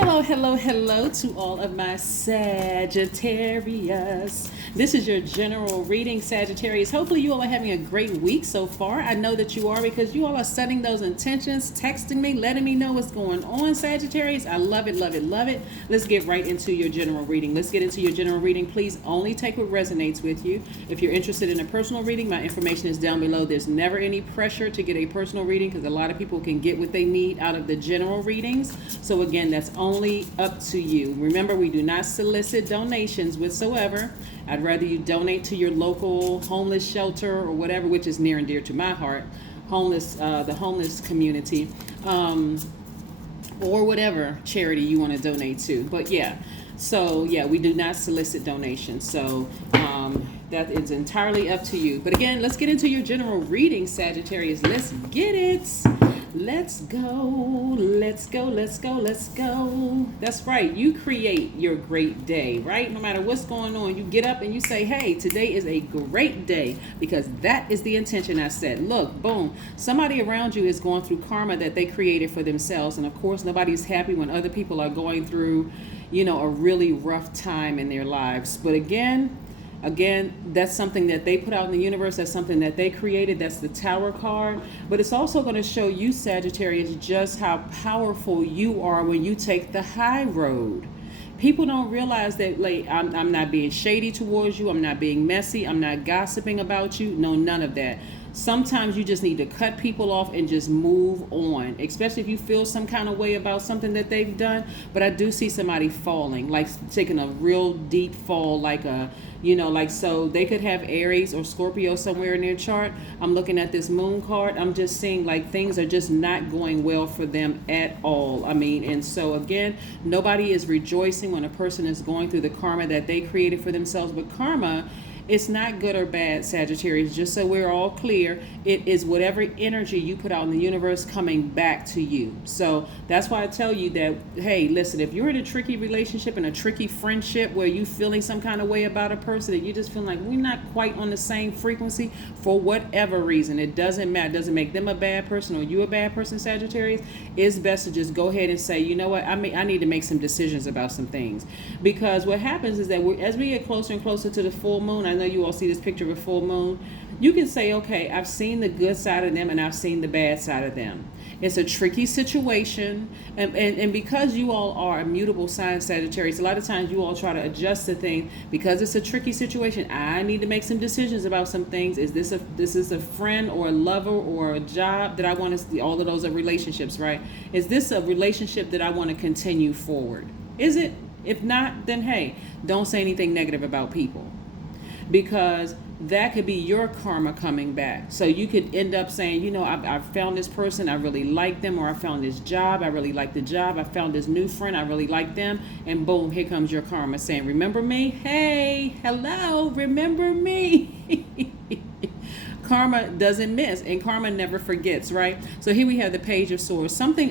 Hello, hello, hello to all of my Sagittarius. This is your general reading, Sagittarius. Hopefully you all are having a great week so far. I know that you are because you all are setting those intentions, texting me, letting me know what's going on, Sagittarius. I love it, love it, love it. Let's get right into your general reading. Let's get into your general reading. Please only take what resonates with you. If you're interested in a personal reading, my information is down below. There's never any pressure to get a personal reading because a lot of people can get what they need out of the general readings. So again, that's only up to you. Remember, we do not solicit donations whatsoever. I'd rather you donate to your local homeless shelter or whatever, which is near and dear to my heart, the homeless community, or whatever charity you want to donate to. But yeah, so yeah, we do not solicit donations. So that is entirely up to you. But again, let's get into your general reading, Sagittarius. Let's get it. Let's go, let's go, let's go, let's go. That's right. You create your great day, right? No matter what's going on, you get up and you say, hey, today is a great day because that is the intention I set. Look, boom. Somebody around you is going through karma that they created for themselves. And of course, nobody's happy when other people are going through, a really rough time in their lives. But again, that's something that they put out in the universe. That's something that they created. That's the Tower card. But it's also going to show you, Sagittarius, just how powerful you are when you take the high road. People don't realize that, like, I'm not being shady towards you. I'm not being messy. I'm not gossiping about you. No, none of that. Sometimes you just need to cut people off and just move on, especially if you feel some kind of way about something that they've done. But I do see somebody falling, like taking a real deep fall, so they could have Aries or Scorpio somewhere in their chart. I'm looking at this moon card. I'm just seeing like things are just not going well for them at all. And so again, nobody is rejoicing when a person is going through the karma that they created for themselves. But karma, it's not good or bad, Sagittarius, just so we're all clear. It is whatever energy you put out in the universe coming back to you. So that's why I tell you that, hey, listen, if you're in a tricky relationship and a tricky friendship where you feeling some kind of way about a person and you just feel like we're not quite on the same frequency for whatever reason, it doesn't matter. It doesn't make them a bad person or you a bad person, Sagittarius. It's best to just go ahead and say, you know what, I need to make some decisions about some things. Because what happens is that as we get closer and closer to the full moon, I know you all see this picture of a full moon, you can say, okay, I've seen the good side of them and I've seen the bad side of them. It's a tricky situation, and because you all are immutable sign, Sagittarius, a lot of times you all try to adjust the thing because it's a tricky situation. I need to make some decisions about some things. Is this a friend or a lover or a job that I want to? All of those are relationships, right? Is this a relationship that I want to continue forward? Is it? If not, then hey, don't say anything negative about people, because that could be your karma coming back. So you could end up saying, I found this person, I really like them, or I found this job, I really like the job, I found this new friend, I really like them, and boom, here comes your karma saying, remember me? Hey, hello, remember me? Karma doesn't miss, and karma never forgets, right? So here we have the Page of Swords. Something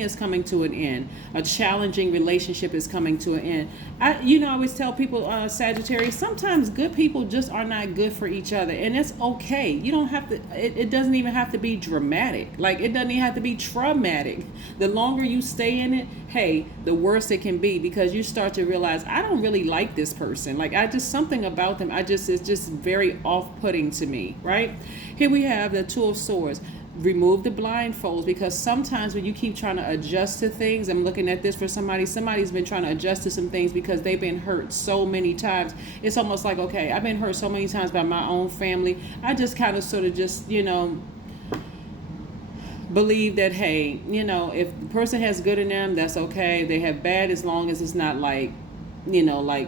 is coming to an end. A challenging relationship is coming to an end. I always tell people, Sagittarius, sometimes good people just are not good for each other, and it's okay. You don't have to. It doesn't even have to be dramatic. Like, it doesn't even have to be traumatic. The longer you stay in it, hey, the worse it can be, because you start to realize, I don't really like this person. Like, something about them, it's just very off-putting to me. Right? Here we have the Two of Swords. Remove the blindfolds, because sometimes when you keep trying to adjust to things, I'm looking at this for somebody's been trying to adjust to some things because they've been hurt so many times. It's almost like, okay, I've been hurt so many times by my own family. I just kind of sort of just, believe that, hey, if the person has good in them, that's okay. They have bad, as long as it's not like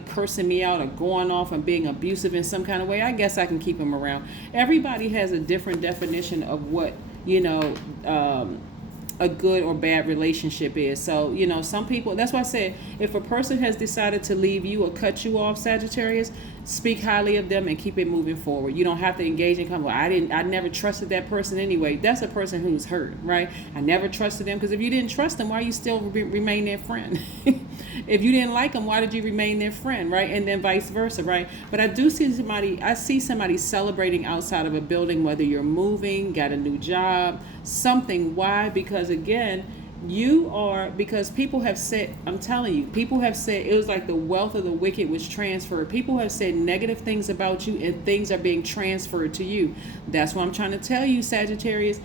cursing me out or going off and being abusive in some kind of way, I guess I can keep them around. Everybody has a different definition of what, a good or bad relationship is. So, some people, that's why I said, if a person has decided to leave you or cut you off, Sagittarius, speak highly of them and keep it moving forward. You don't have to engage in I never trusted that person anyway. That's a person who's hurt, right? I never trusted them, because if you didn't trust them, why you still remain their friend? If you didn't like them, why did you remain their friend, right? And then vice versa, right? But I see somebody celebrating outside of a building, whether you're moving, got a new job, something. Why? Because again, You are, because people have said, I'm telling you, people have said it was like the wealth of the wicked was transferred. People have said negative things about you and things are being transferred to you. That's what I'm trying to tell you, Sagittarius.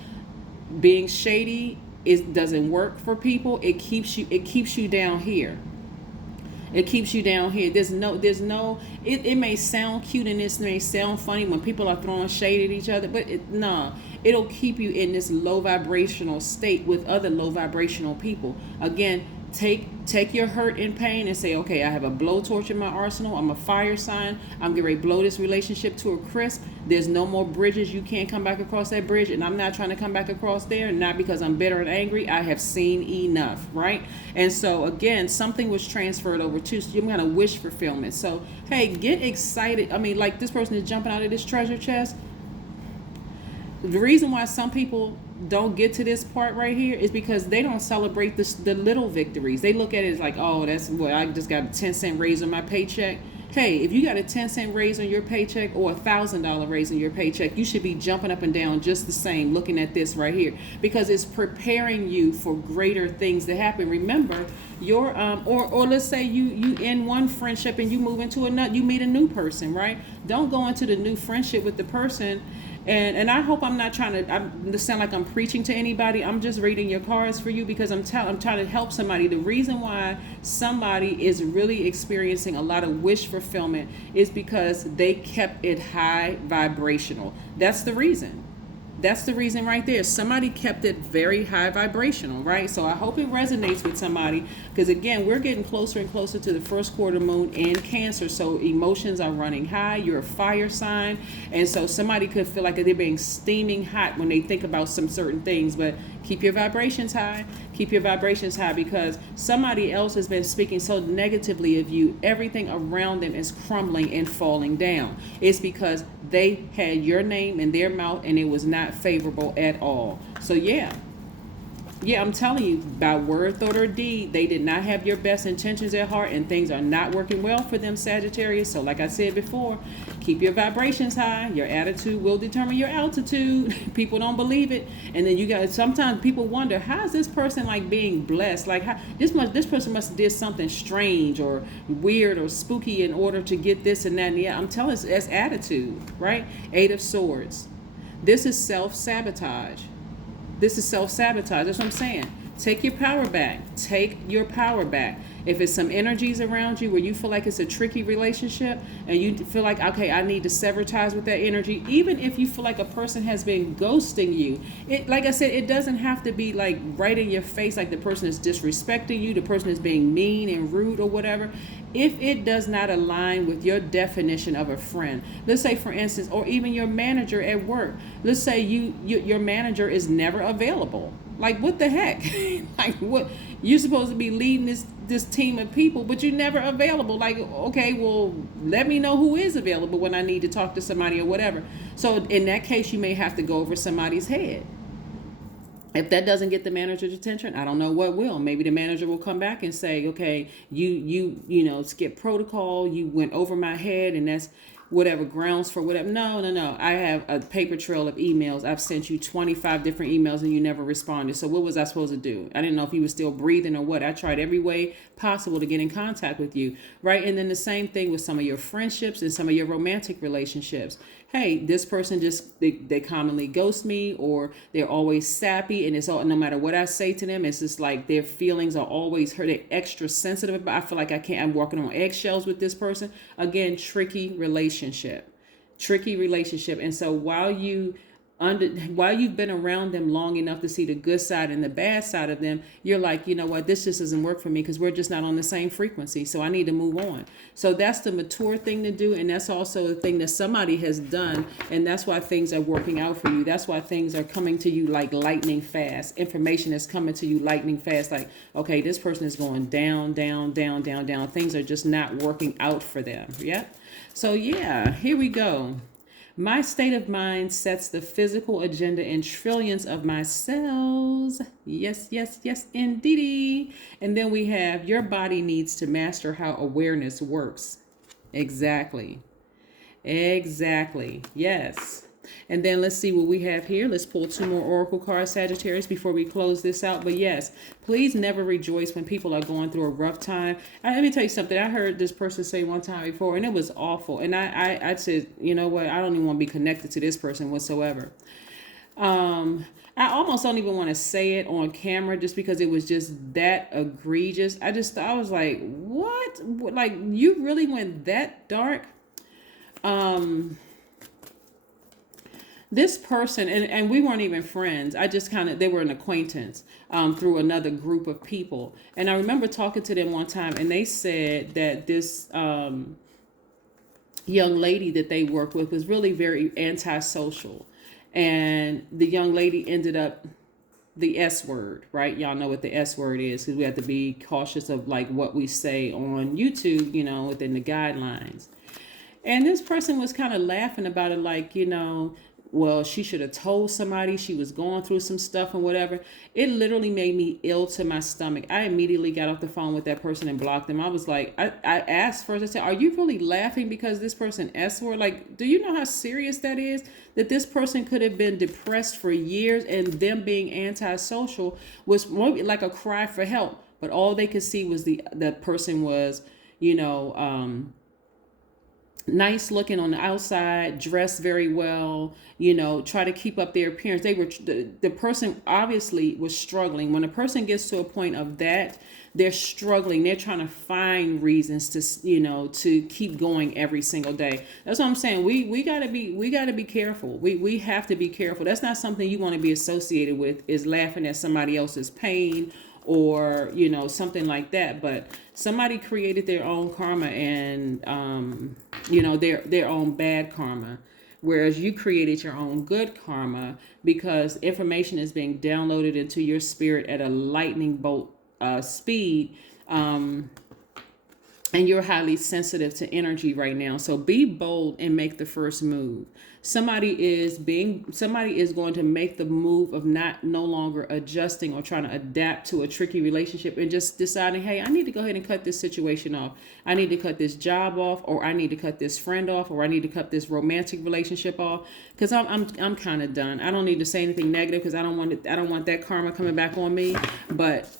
Being shady is doesn't work for people. It keeps you down here. It keeps you down here. It may sound cute and this may sound funny when people are throwing shade at each other, but no, it'll keep you in this low vibrational state with other low vibrational people. Again, take your hurt and pain and say, okay, I have a blowtorch in my arsenal. I'm a fire sign. I'm getting ready to blow this relationship to a crisp. There's no more bridges. You can't come back across that bridge, and I'm not trying to come back across there, not because I'm bitter and angry. I have seen enough, right? And so again, something was transferred over too. So you're gonna wish fulfillment. So hey, get excited. I mean, like this person is jumping out of this treasure chest. The reason why some people don't get to this part right here is because they don't celebrate the little victories. They look at it as like, oh, that's what, I just got a 10-cent raise on my paycheck. Hey, if you got a 10-cent raise on your paycheck or $1,000 raise on your paycheck, you should be jumping up and down just the same looking at this right here, because it's preparing you for greater things to happen. Remember, your or let's say you in one friendship and you move into another, you meet a new person, right? Don't go into the new friendship with the person. And I hope I'm not trying to sound like I'm preaching to anybody. I'm just reading your cards for you because I'm trying to help somebody. The reason why somebody is really experiencing a lot of wish fulfillment is because they kept it high vibrational. That's the reason. That's the reason right there. Somebody kept it very high vibrational, right? So I hope it resonates with somebody, because again, we're getting closer and closer to the first quarter moon in Cancer. So emotions are running high. You're a fire sign. And so somebody could feel like they're being steaming hot when they think about some certain things, but keep your vibrations high. Keep your vibrations high, because somebody else has been speaking so negatively of you. Everything around them is crumbling and falling down. It's because they had your name in their mouth and it was not favorable at all. So yeah, I'm telling you, by word, thought, or deed, they did not have your best intentions at heart, and things are not working well for them, Sagittarius. So like I said before, keep your vibrations high. Your attitude will determine your altitude. People don't believe it. And then sometimes people wonder, how is this person like being blessed? Like how, this person must have did something strange or weird or spooky in order to get this and that. And yeah, I'm telling you, that's attitude, right? 8 of Swords. This is self-sabotage. This is self-sabotage. That's what I'm saying. Take your power back. Take your power back. If it's some energies around you where you feel like it's a tricky relationship and you feel like, okay, I need to sever ties with that energy, even if you feel like a person has been ghosting you, like I said, it doesn't have to be like right in your face, like the person is disrespecting you, the person is being mean and rude or whatever. If it does not align with your definition of a friend, let's say for instance, or even your manager at work, let's say your manager is never available. Like what the heck? Like what? You're supposed to be leading this team of people, but you're never available. Like, okay, well, let me know who is available when I need to talk to somebody or whatever. So in that case, you may have to go over somebody's head. If that doesn't get the manager's attention, I don't know what will. Maybe the manager will come back and say, okay, you skip protocol, you went over my head, and that's whatever grounds for whatever. No. I have a paper trail of emails. I've sent you 25 different emails and you never responded. So what was I supposed to do? I didn't know if you were still breathing or what. I tried every way possible to get in contact with you, right? And then the same thing with some of your friendships and some of your romantic relationships. Hey, this person just, they commonly ghost me, or they're always sappy, and it's all, no matter what I say to them, it's just like their feelings are always hurt. They're extra sensitive about, I feel like I'm walking on eggshells with this person. Again, tricky relationship. And so while you've been around them long enough to see the good side and the bad side of them, you're like, you know what, this just doesn't work for me because we're just not on the same frequency. So I need to move on. So that's the mature thing to do. And that's also the thing that somebody has done. And that's why things are working out for you. That's why things are coming to you like lightning fast. Information is coming to you lightning fast. Like, okay, this person is going down. Things are just not working out for them. Yeah. So yeah, here we go. My state of mind sets the physical agenda in trillions of my cells. Yes, indeedy. And then we have your body needs to master how awareness works. Exactly. Yes. And then let's see what we have here. Let's pull two more oracle cards, Sagittarius, before we close this out. But yes, please never rejoice when people are going through a rough time. Let me tell you something. I heard this person say one time before, and it was awful. And I said, you know what? I don't even want to be connected to this person whatsoever. I almost don't even want to say it on camera just because it was just that egregious. I was like, what? Like, you really went that dark? This person, and we weren't even friends. I just they were an acquaintance through another group of people. And I remember talking to them one time, and they said that this young lady that they worked with was really very antisocial. And the young lady ended up the S word, right? Y'all know what the S word is, because we have to be cautious of like what we say on YouTube, you know, within the guidelines. And this person was kind of laughing about it, like, you know, well, she should have told somebody she was going through some stuff and whatever. It literally made me ill to my stomach. I immediately got off the phone with that person and blocked them. I was like, I asked first, I said, are you really laughing because this person S word? Like, do you know how serious that is? That this person could have been depressed for years, and them being antisocial was more like a cry for help. But all they could see was the person was, you know, nice looking on the outside, dressed very well, you know, try to keep up their appearance. They were, the person obviously was struggling. When a person gets to a point of that, they're struggling. They're trying to find reasons to, you know, to keep going every single day. That's what I'm saying. We gotta be careful. We have to be careful. That's not something you want to be associated with, is laughing at somebody else's pain or, you know, something like that. But somebody created their own karma, and you know, their own bad karma, whereas you created your own good karma, because information is being downloaded into your spirit at a lightning bolt speed, and you're highly sensitive to energy right now. So be bold and make the first move. Somebody is going to make the move of no longer adjusting or trying to adapt to a tricky relationship, and just deciding, hey, I need to go ahead and cut this situation off. I need to cut this job off, or I need to cut this friend off, or I need to cut this romantic relationship off, because I'm kind of done. I don't need to say anything negative, because I don't want that karma coming back on me. But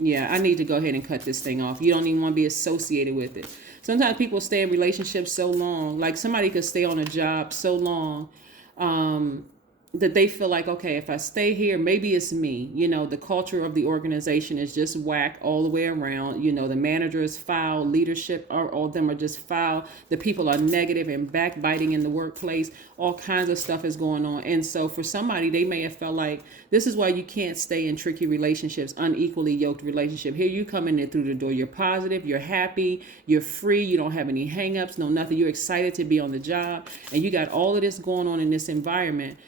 yeah, I need to go ahead and cut this thing off. You don't even want to be associated with it. Sometimes people stay in relationships so long, like somebody could stay on a job so long, that they feel like, okay, if I stay here, maybe it's me. You know, the culture of the organization is just whack all the way around. You know, the manager is foul, leadership, all of them are just foul. The people are negative and backbiting in the workplace. All kinds of stuff is going on. And so for somebody, they may have felt like, this is why you can't stay in tricky relationships, unequally yoked relationship. Here you come in there through the door. You're positive, you're happy, you're free, you don't have any hangups, no nothing. You're excited to be on the job, and you got all of this going on in this environment.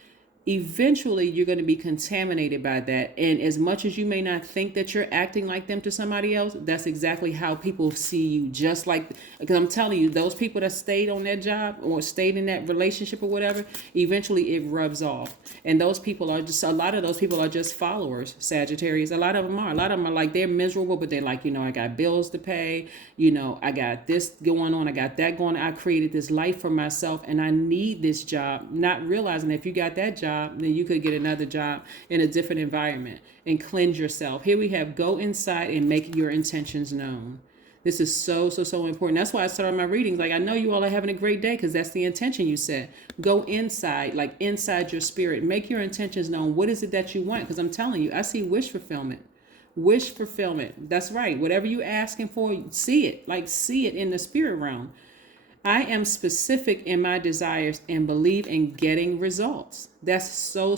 Eventually you're going to be contaminated by that. And as much as you may not think that you're acting like them to somebody else, that's exactly how people see you. Just like, because I'm telling you, those people that stayed on that job or stayed in that relationship or whatever, eventually it rubs off. And those people are just, a lot of those people are just followers, Sagittarius. A lot of them are like, they're miserable, but they're like, you know, I got bills to pay, you know, I got this going on, I got that going on. I created this life for myself, and I need this job, not realizing that if you got that job, then you could get another job in a different environment and cleanse yourself. Here we have, go inside and make your intentions known. This is so important. That's why I started my readings. Like, I know you all are having a great day, because that's the intention you set. Go inside, like inside your spirit. Make your intentions known. What is it that you want? Because I'm telling you, I see wish fulfillment. Wish fulfillment. That's right. Whatever you're asking for, see it. Like, see it in the spirit realm. I am specific in my desires and believe in getting results. That's so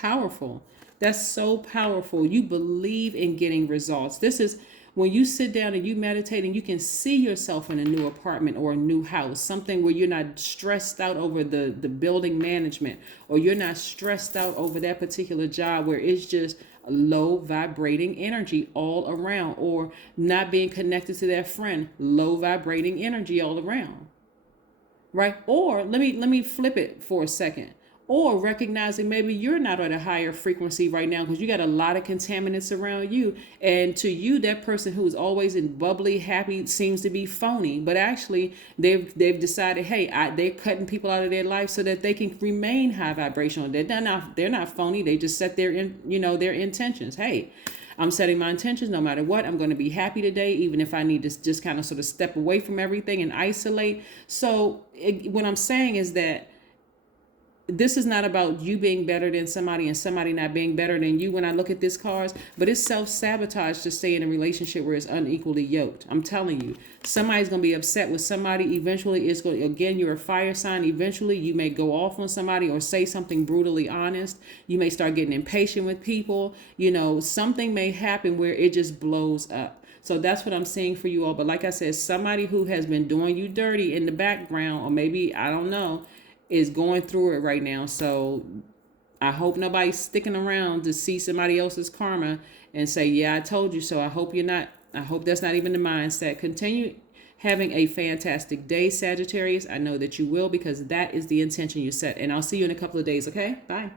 powerful. That's so powerful. You believe in getting results. This is when you sit down and you meditate and you can see yourself in a new apartment or a new house, something where you're not stressed out over the building management, or you're not stressed out over that particular job where it's just low vibrating energy all around, or not being connected to that friend, low vibrating energy all around, right? Or let me flip it for a second. or recognizing maybe you're not at a higher frequency right now because you got a lot of contaminants around you. And to you, that person who's always in bubbly, happy seems to be phony. But actually, they've decided, hey, they're cutting people out of their life so that they can remain high vibrational. They're not phony. They just set their their intentions. Hey, I'm setting my intentions no matter what. I'm going to be happy today, even if I need to just kind of sort of step away from everything and isolate. So what I'm saying is that this is not about you being better than somebody and somebody not being better than you when I look at this cards, but it's self-sabotage to stay in a relationship where it's unequally yoked. I'm telling you, somebody's going to be upset with somebody. Eventually, it's going, again, you're a fire sign. Eventually, you may go off on somebody or say something brutally honest. You may start getting impatient with people. Something may happen where it just blows up. So that's what I'm seeing for you all. But like I said, somebody who has been doing you dirty in the background, or maybe, I don't know, is going through it right now. So I hope nobody's sticking around to see somebody else's karma and say, yeah, I told you so. I hope you're not. I hope that's not even the mindset. Continue having a fantastic day, Sagittarius. I know that you will, because that is the intention you set. And I'll see you in a couple of days. Okay, bye.